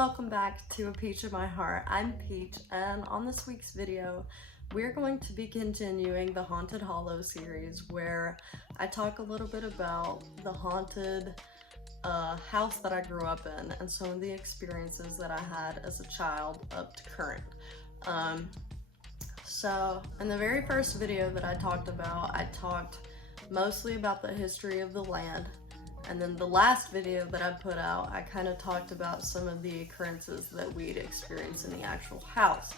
Welcome back to A Peach in My Heart. I'm Peach, and on this week's video, we're going to be continuing the Haunted Hollow series, where I talk a little bit about the haunted house that I grew up in and some of the experiences that I had as a child up to current. So in the very first video that I talked mostly about the history of the land. And then the last video that I put out, I kind of talked about some of the occurrences that we'd experienced in the actual house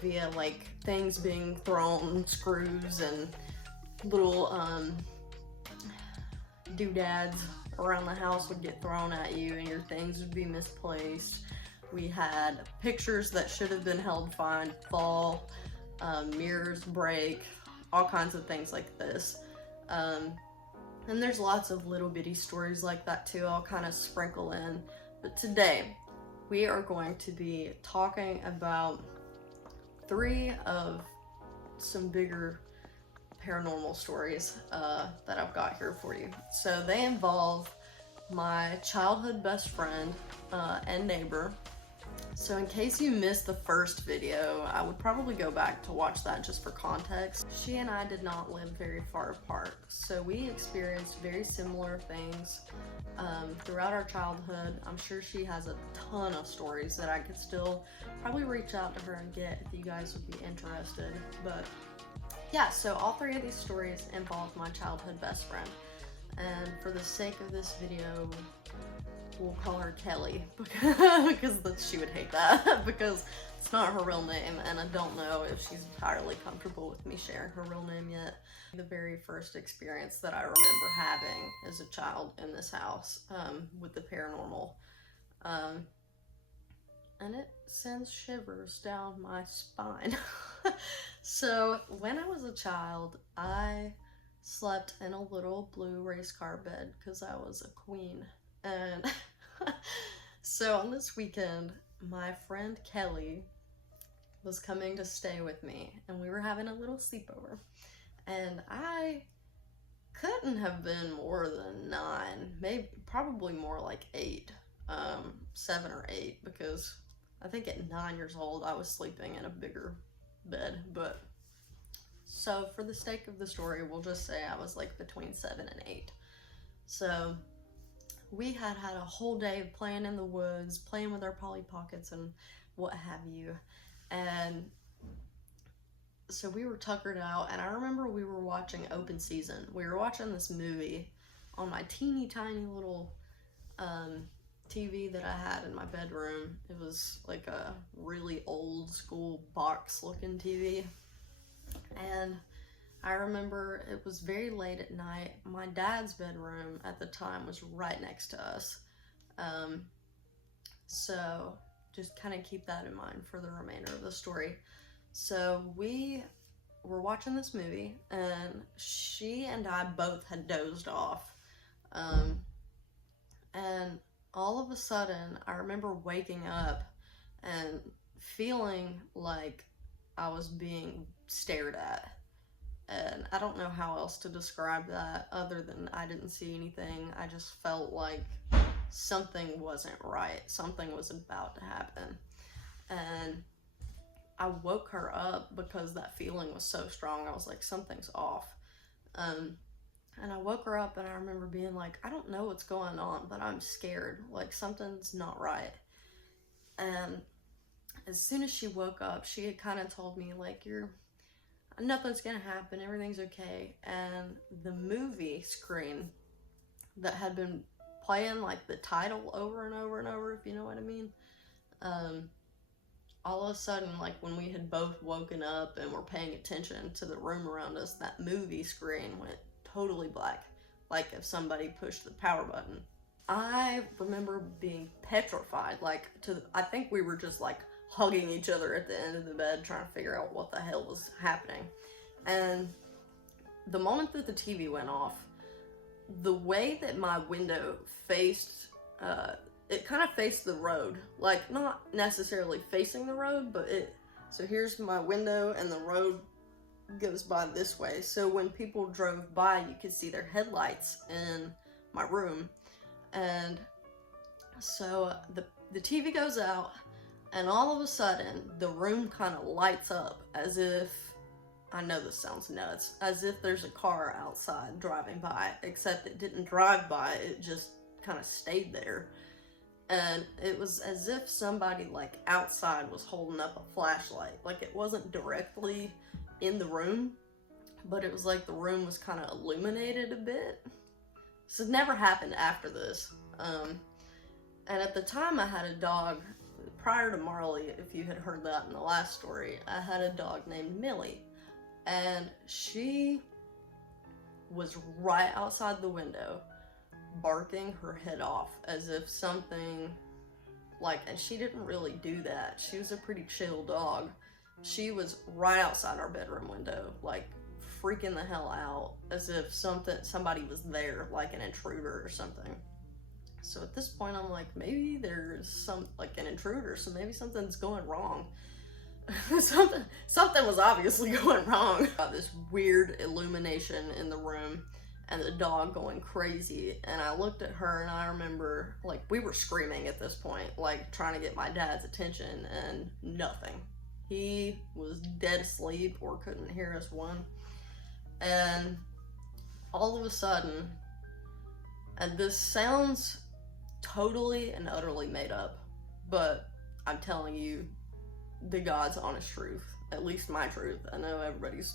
via like things being thrown, screws, and little doodads around the house would get thrown at you and your things would be misplaced. We had pictures that should have been held fine fall, mirrors break, all kinds of things like this. And there's lots of little bitty stories like that too, I'll kind of sprinkle in. But today, we are going to be talking about 3 of some bigger paranormal stories that I've got here for you. So they involve my childhood best friend and neighbor. So in case you missed the first video, I would probably go back to watch that just for context. She and I did not live very far apart, so we experienced very similar things throughout our childhood. I'm sure she has a ton of stories that I could still probably reach out to her and get if you guys would be interested. But yeah, so all 3 of these stories involve my childhood best friend. And for the sake of this video, we'll call her Kelly because she would hate that because it's not her real name, and I don't know if she's entirely comfortable with me sharing her real name yet. The very first experience that I remember having as a child in this house with the paranormal, and it sends shivers down my spine. So when I was a child, I slept in a little blue race car bed because I was a queen. And so on this weekend, my friend Kelly was coming to stay with me, and we were having a little sleepover. And I couldn't have been more than 9, maybe probably more like 8, 7 or 8, because I think at 9 years old I was sleeping in a bigger bed. But so for the sake of the story, we'll just say I was like between 7 and 8. So we had a whole day of playing in the woods, playing with our Polly Pockets and what have you. And so we were tuckered out, and I remember we were watching Open Season. We were watching this movie on my teeny tiny little TV that I had in my bedroom. It was like a really old school box looking TV. And I remember it was very late at night. My dad's bedroom at the time was right next to us. So just kind of keep that in mind for the remainder of the story. So we were watching this movie, and she and I both had dozed off. And all of a sudden, I remember waking up and feeling like I was being stared at. And I don't know how else to describe that other than I didn't see anything. I just felt like something wasn't right. Something was about to happen. And I woke her up because that feeling was so strong. I was like, something's off. And I woke her up, and I remember being like, I don't know what's going on, but I'm scared. Like, something's not right. And as soon as she woke up, she had kind of told me, like, nothing's gonna happen, everything's okay. And the movie screen that had been playing like the title over and over and over, if you know what I mean, all of a sudden, like when we had both woken up and were paying attention to the room around us, that movie screen went totally black, like if somebody pushed the power button. I remember being petrified, I think we were just like hugging each other at the end of the bed trying to figure out what the hell was happening. And the moment that the TV went off, the way that my window faced, it kind of faced the road, like not necessarily facing the road, but so here's my window and the road goes by this way. So when people drove by, you could see their headlights in my room. And so the the TV goes out, and all of a sudden, the room kind of lights up as if, I know this sounds nuts, as if there's a car outside driving by, except it didn't drive by, it just kind of stayed there. And it was as if somebody like outside was holding up a flashlight. Like it wasn't directly in the room, but it was like the room was kind of illuminated a bit. So it never happened after this. And at the time I had a dog, prior to Marley, if you had heard that in the last story, I had a dog named Millie. And she was right outside the window, barking her head off as if something, like, and she didn't really do that. She was a pretty chill dog. She was right outside our bedroom window, like freaking the hell out as if somebody was there, like an intruder or something. So at this point I'm like, maybe there's an intruder, so maybe something's going wrong. something was obviously going wrong. Got this weird illumination in the room and the dog going crazy, and I looked at her and I remember, like, we were screaming at this point, like trying to get my dad's attention, and nothing. He was dead asleep or couldn't hear us, one. And all of a sudden, and this sounds totally and utterly made up, but I'm telling you the God's honest truth, at least my truth. I know everybody's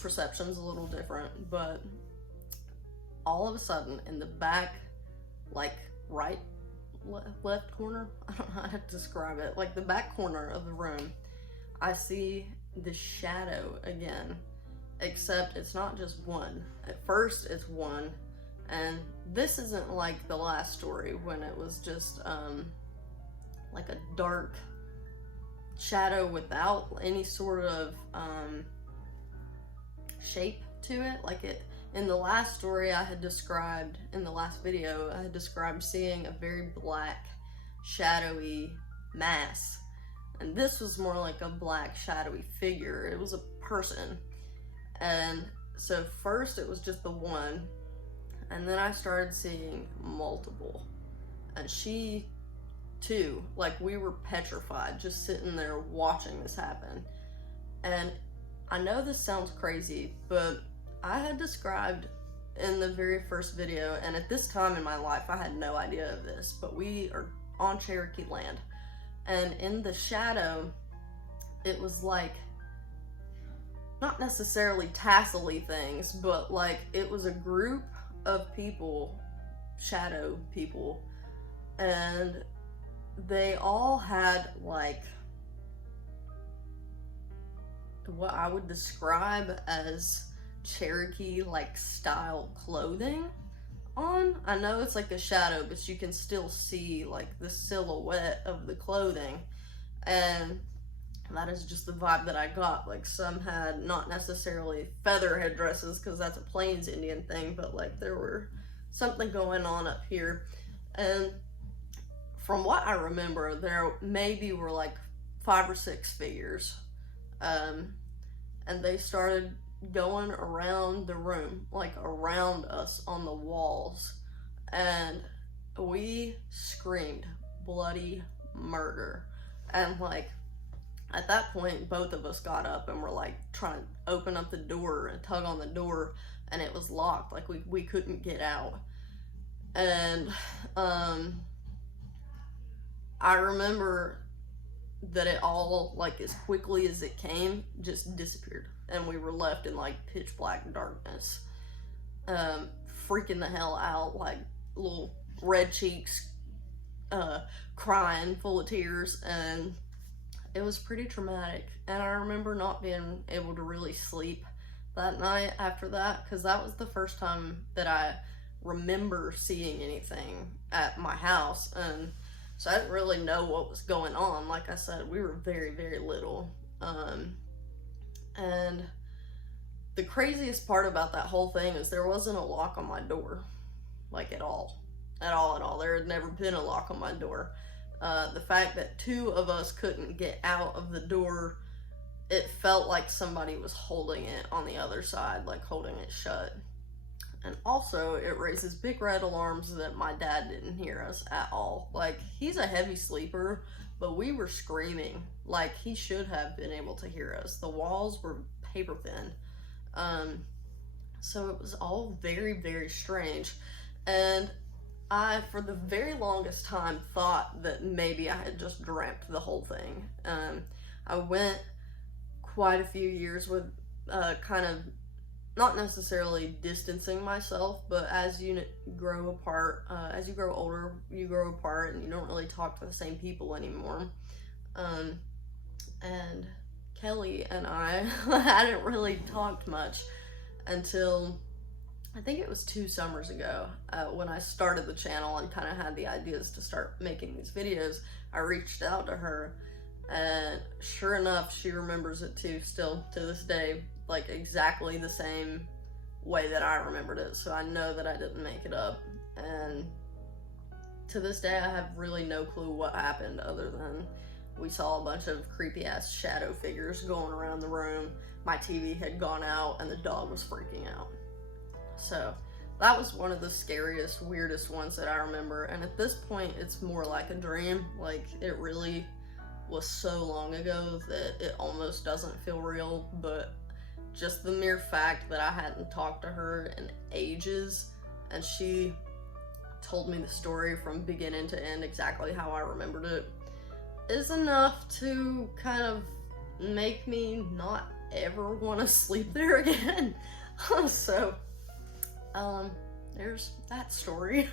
perception's a little different, but all of a sudden in the back, like right, left corner, I don't know how to describe it, like the back corner of the room, I see the shadow again, except it's not just one. At first it's one, and this isn't like the last story when it was just like a dark shadow without any sort of shape to it. Like it, in the last story I had described, in the last video, I had described seeing a very black, shadowy mass. And this was more like a black, shadowy figure. It was a person. And so first it was just the one, and then I started seeing multiple. And she too, like we were petrified, just sitting there watching this happen. And I know this sounds crazy, but I had described in the very first video, and at this time in my life I had no idea of this, but we are on Cherokee land, and in the shadow it was like, not necessarily tassel-y things, but like it was a group of people, shadow people, and they all had like what I would describe as Cherokee like style clothing on. I know it's like a shadow, but you can still see like the silhouette of the clothing, and that is just the vibe that I got. Like some had not necessarily feather headdresses because that's a Plains Indian thing, but like there were something going on up here. And from what I remember, there maybe were like 5 or 6 figures, and they started going around the room, like around us on the walls, and we screamed bloody murder. And like at that point both of us got up and were like trying to open up the door and tug on the door, and it was locked, like we couldn't get out. And I remember that it all, like as quickly as it came, just disappeared, and we were left in like pitch black darkness, freaking the hell out, like little red cheeks, crying, full of tears, and it was pretty traumatic. And I remember not being able to really sleep that night after that, because that was the first time that I remember seeing anything at my house, and so I didn't really know what was going on. Like I said, we were very, very little. And the craziest part about that whole thing is there wasn't a lock on my door, like at all. There had never been a lock on my door. The fact that 2 of us couldn't get out of the door, it felt like somebody was holding it on the other side, like holding it shut. And also, it raises big red alarms that my dad didn't hear us at all. Like, he's a heavy sleeper, but we were screaming like he should have been able to hear us. The walls were paper thin. So it was all very, very strange. And I, for the very longest time, thought that maybe I had just dreamt the whole thing. I went quite a few years with kind of not necessarily distancing myself, but as you grow apart, as you grow older, you grow apart and you don't really talk to the same people anymore. And Kelly and I hadn't really talked much until I think it was 2 summers ago, when I started the channel and kind of had the ideas to start making these videos. I reached out to her, and sure enough, she remembers it too, still to this day, like exactly the same way that I remembered it. So I know that I didn't make it up. And to this day, I have really no clue what happened, other than we saw a bunch of creepy ass shadow figures going around the room. My TV had gone out and the dog was freaking out. So that was one of the scariest, weirdest ones that I remember. And at this point, it's more like a dream. Like, it really was so long ago that it almost doesn't feel real. But just the mere fact that I hadn't talked to her in ages, and she told me the story from beginning to end exactly how I remembered it, is enough to kind of make me not ever want to sleep there again. So there's that story.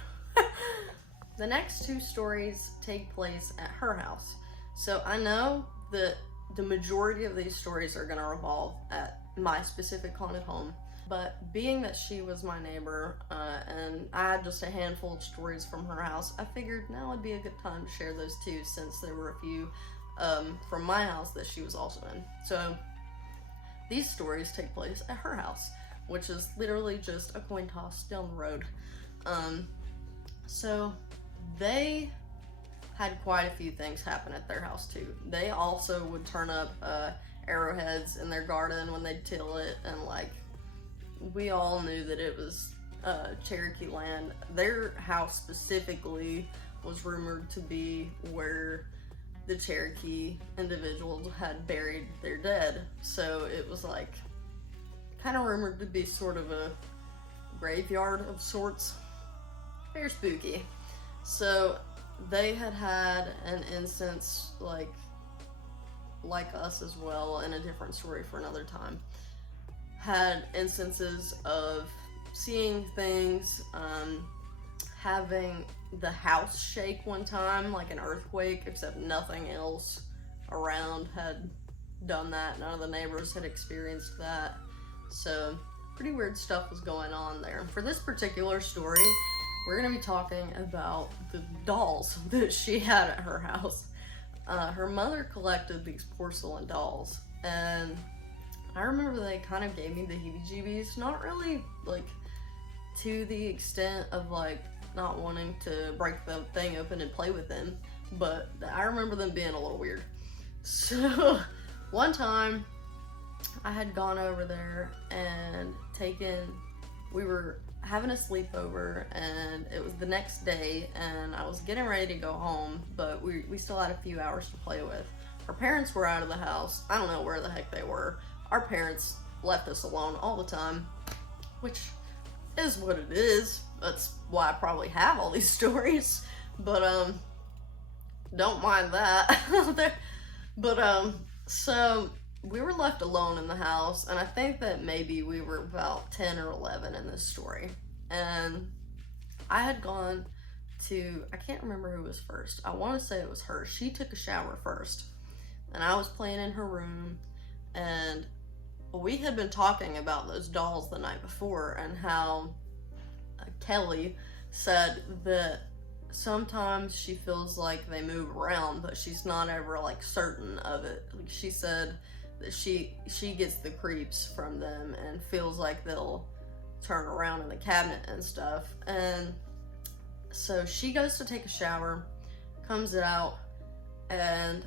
The next 2 stories take place at her house. So I know that the majority of these stories are going to revolve at my specific haunted home, but being that she was my neighbor, and I had just a handful of stories from her house, I figured now would be a good time to share those too, since there were a few from my house that she was also in. So these stories take place at her house, which is literally just a coin toss down the road. So they had quite a few things happen at their house too. They also would turn up arrowheads in their garden when they'd till it, and like, we all knew that it was Cherokee land. Their house specifically was rumored to be where the Cherokee individuals had buried their dead. So it was like kind of rumored to be sort of a graveyard of sorts. Very spooky. So they had an instance like us as well, in a different story for another time. Had instances of seeing things, having the house shake one time, like an earthquake, except nothing else around had done that. None of the neighbors had experienced that. So pretty weird stuff was going on there. For this particular story, we're gonna be talking about the dolls that she had at her house. Her mother collected these porcelain dolls, and I remember they kind of gave me the heebie-jeebies. Not really like to the extent of like not wanting to break the thing open and play with them, but I remember them being a little weird. So one time I had gone over there and we were having a sleepover, and it was the next day, and I was getting ready to go home, but we still had a few hours to play with. Our parents were out of the house. I don't know where the heck they were. Our parents left us alone all the time, which is what it is. That's why I probably have all these stories, but don't mind that. But so we were left alone in the house, and I think that maybe we were about 10 or 11 in this story. And I had gone to, I can't remember who was first. I want to say it was her. She took a shower first, and I was playing in her room, and we had been talking about those dolls the night before, and how Kelly said that sometimes she feels like they move around, but she's not ever like certain of it. Like, she said that she gets the creeps from them and feels like they'll turn around in the cabinet and stuff. And so she goes to take a shower, comes out, and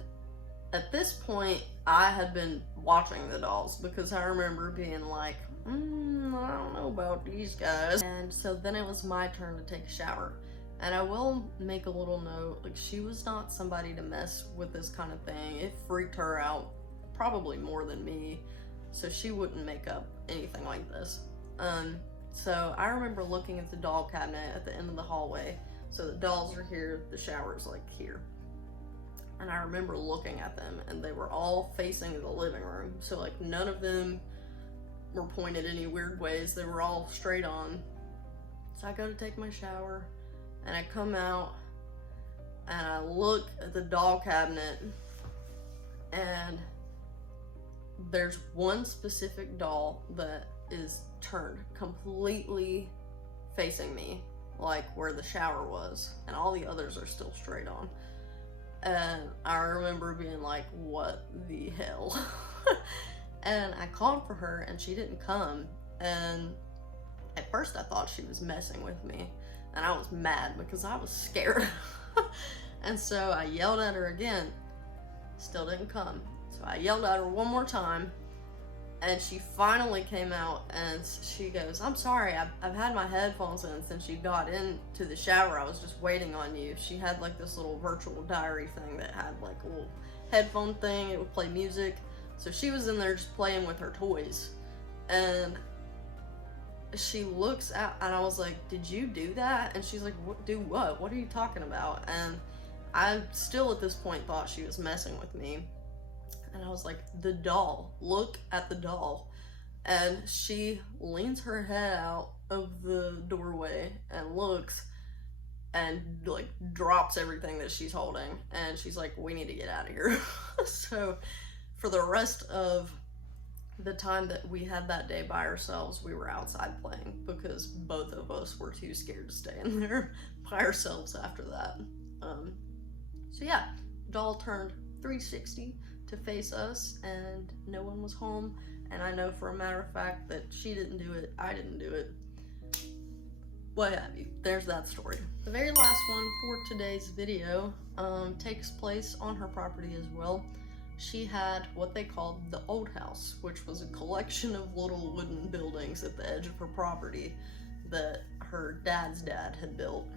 At this point, I had been watching the dolls because I remember being like, I don't know about these guys. And so then it was my turn to take a shower. And I will make a little note, like, she was not somebody to mess with this kind of thing. It freaked her out probably more than me, so she wouldn't make up anything like this. So I remember looking at the doll cabinet at the end of the hallway. So the dolls are here, the shower's like here. And I remember looking at them, and they were all facing the living room. So like none of them were pointed any weird ways. They were all straight on. So I go to take my shower, and I come out, and I look at the doll cabinet, and there's one specific doll that is turned completely facing me, like where the shower was, and all the others are still straight on. And I remember being like, what the hell? And I called for her, and she didn't come. And at first I thought she was messing with me, and I was mad because I was scared. And so I yelled at her again, still didn't come. So I yelled at her one more time, and she finally came out, and she goes, I'm sorry, I've had my headphones in since you got into the shower. I was just waiting on you. She had like this little virtual diary thing that had like a little headphone thing. It would play music. So she was in there just playing with her toys. And she looks out, and I was like, did you do that? And she's like, do what? What are you talking about? And I still at this point thought she was messing with me. And I was like, the doll, look at the doll. And she leans her head out of the doorway and looks and like drops everything that she's holding. And she's like, we need to get out of here. So for the rest of the time that we had that day by ourselves, we were outside playing because both of us were too scared to stay in there by ourselves after that. So yeah, doll turned 360 to face us, and no one was home. And I know for a matter of fact that she didn't do it, I didn't do it, what have you. There's that story. The very last one for today's video takes place on her property as well. She had what they called the old house, which was a collection of little wooden buildings at the edge of her property that her dad's dad had built,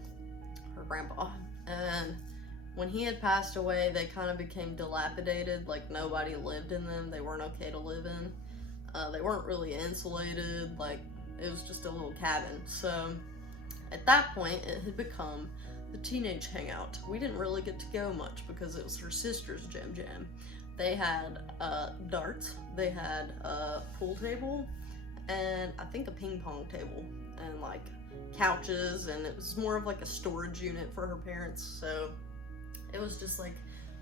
her grandpa. And when he had passed away, they kind of became dilapidated, like nobody lived in them. They weren't okay to live in. They weren't really insulated, like it was just a little cabin. So at that point, it had become the teenage hangout. We didn't really get to go much because it was her sister's jam. They had darts, they had a pool table, and I think a ping pong table, and like couches, and it was more of like a storage unit for her parents. So it was just like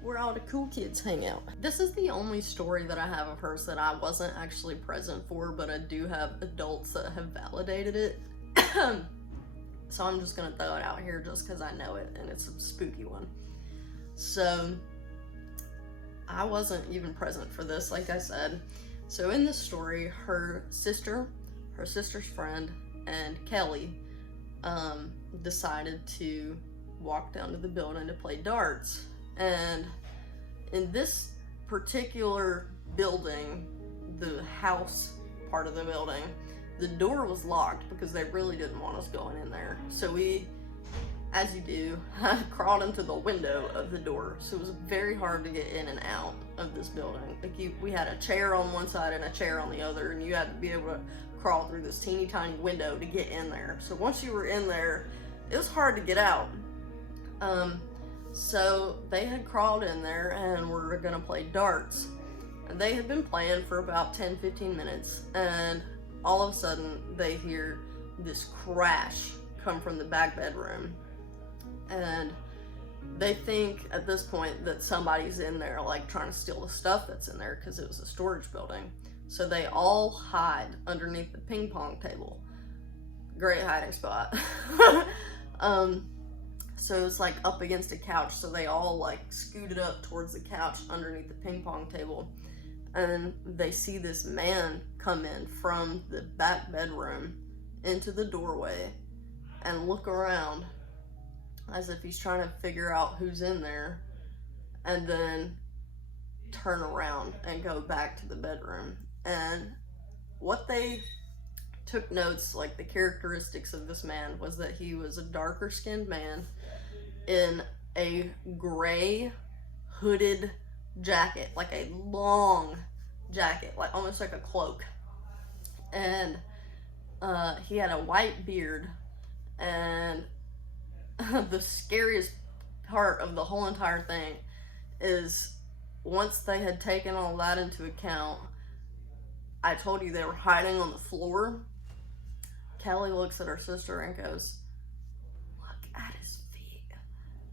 where all the cool kids hang out. This is the only story that I have of hers that I wasn't actually present for, but I do have adults that have validated it. So I'm just gonna throw it out here just because I know it, and it's a spooky one. So I wasn't even present for this, like I said. So in this story, her sister's friend, and Kelly decided to walk down to the building to play darts. And in this particular building, the house part of the building, the door was locked because they really didn't want us going in there. So we, as you do, crawled into the window of the door. So it was very hard to get in and out of this building. Like we had a chair on one side and a chair on the other, and you had to be able to crawl through this teeny tiny window to get in there. So once you were in there, it was hard to get out. So they had crawled in there and were gonna play darts. And they had been playing for about 10-15 minutes, and all of a sudden they hear this crash come from the back bedroom. And they think at this point that somebody's in there, like trying to steal the stuff that's in there, because it was a storage building. So they all hide underneath the ping pong table. Great hiding spot. So it's like up against a couch, so they all like scooted up towards the couch underneath the ping pong table. And they see this man come in from the back bedroom into the doorway and look around as if he's trying to figure out who's in there. And then turn around and go back to the bedroom. And what they took notes, like the characteristics of this man, was that he was a darker skinned man in a gray hooded jacket, like a long jacket, like almost like a cloak. And he had a white beard. And the scariest part of the whole entire thing is once they had taken all that into account, I told you they were hiding on the floor. Kelly looks at her sister and goes, "Look at his feet."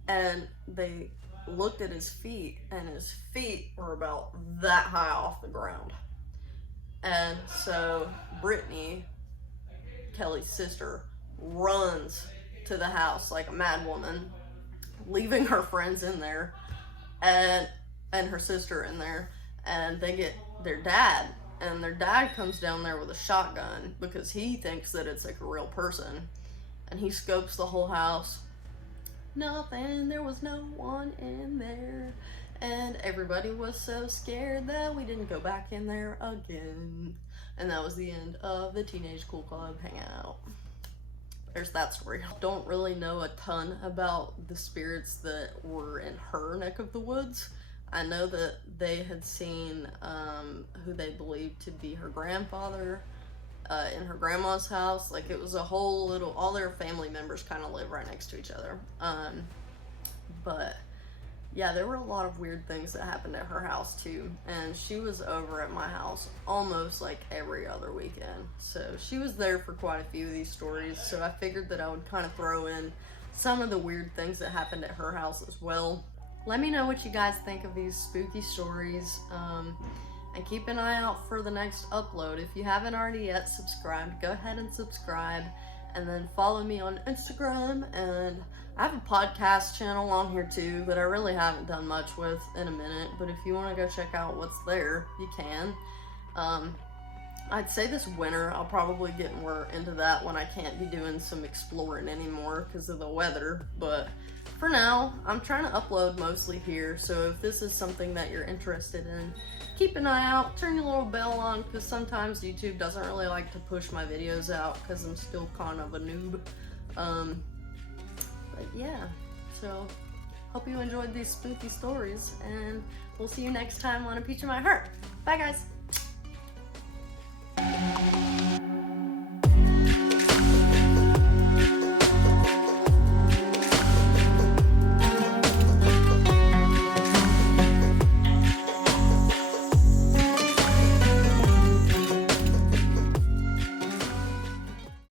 And they looked at his feet, and his feet were about that high off the ground. And so Brittany, Kelly's sister, runs to the house like a mad woman, leaving her friends in there and her sister in there, and they get their dad, and their dad comes down there with a shotgun because he thinks that it's like a real person, and he scopes the whole house. Nothing, there was no one in there, and everybody was so scared that we didn't go back in there again. And that was the end of the Teenage Cool Club hangout. There's that story. Don't really know a ton about the spirits that were in her neck of the woods. I know that they had seen who they believed to be her grandfather in her grandma's house. Like, it was a whole little, all their family members kind of live right next to each other. But yeah, there were a lot of weird things that happened at her house too. And she was over at my house almost like every other weekend. So she was there for quite a few of these stories. So I figured that I would kind of throw in some of the weird things that happened at her house as well. Let me know what you guys think of these spooky stories. And keep an eye out for the next upload. If you haven't already yet subscribed, go ahead and subscribe. And then follow me on Instagram. And I have a podcast channel on here too that I really haven't done much with in a minute. But if you want to go check out what's there, you can. I'd say this winter I'll probably get more into that when I can't be doing some exploring anymore because of the weather. But for now, I'm trying to upload mostly here. So if this is something that you're interested in, keep an eye out, turn your little bell on, because sometimes YouTube doesn't really like to push my videos out because I'm still kind of a noob. But yeah, so hope you enjoyed these spooky stories, and we'll see you next time on A Peach in My Heart. Bye guys!